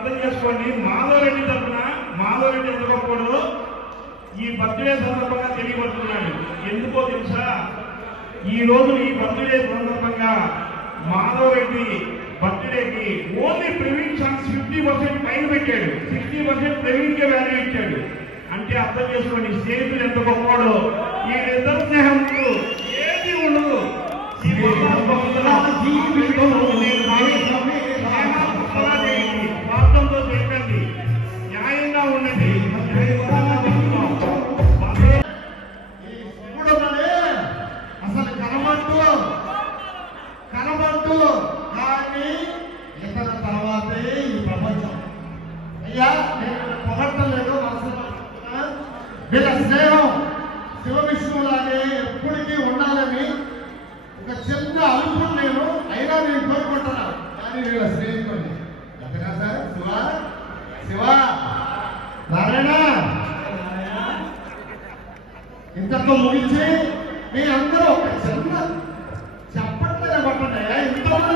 అర్థం చేసుకోండి. మాధవరెడ్డి తరఫున మాధవరెడ్డి ఎంత గొప్పడు ఈ బర్త్డే సందర్భంగా తెలియబడుతున్నాడు. ఎందుకో తెలుసా, ఈ రోజు ఈ బర్త్డే సందర్భంగా మాధవరెడ్డి బర్త్డేకి ఓన్లీ ప్రవీణ్ సాంగ్స్ 50% పైన పెట్టాడు, 60% ప్రవీణ్ కే వాల్యూ ఇచ్చాడు. అంటే అర్థం చేసుకోండి స్నేహితులు ఎంత గొప్పవాడో. ఈ ఇద్దరు స్నేహంతో ఏది ఉండదు. స్వార్థంతో చేయకండి, న్యాయంగా ఉండండి. అసలు కనబట్టు కానీ ఇతర తర్వాతే ఈ ప్రపంచం. అయ్యా నేను పొగట్టలేదు, మనసులో వీళ్ళ స్నేహం శివ విష్ణువులాగే ఎప్పటికీ ఉండాలని ఒక చిన్న అలుపు నేను అయినా నేను కోరుకుంటున్నాను. కానీ వీళ్ళ స్నేహితుడిని అంతేనా సార్? శివ నారాయణ ఇంతతో ముగించి మీ అందరూ ఒక చిన్న చెప్పట్లే పట్టండి. ఇంతమంది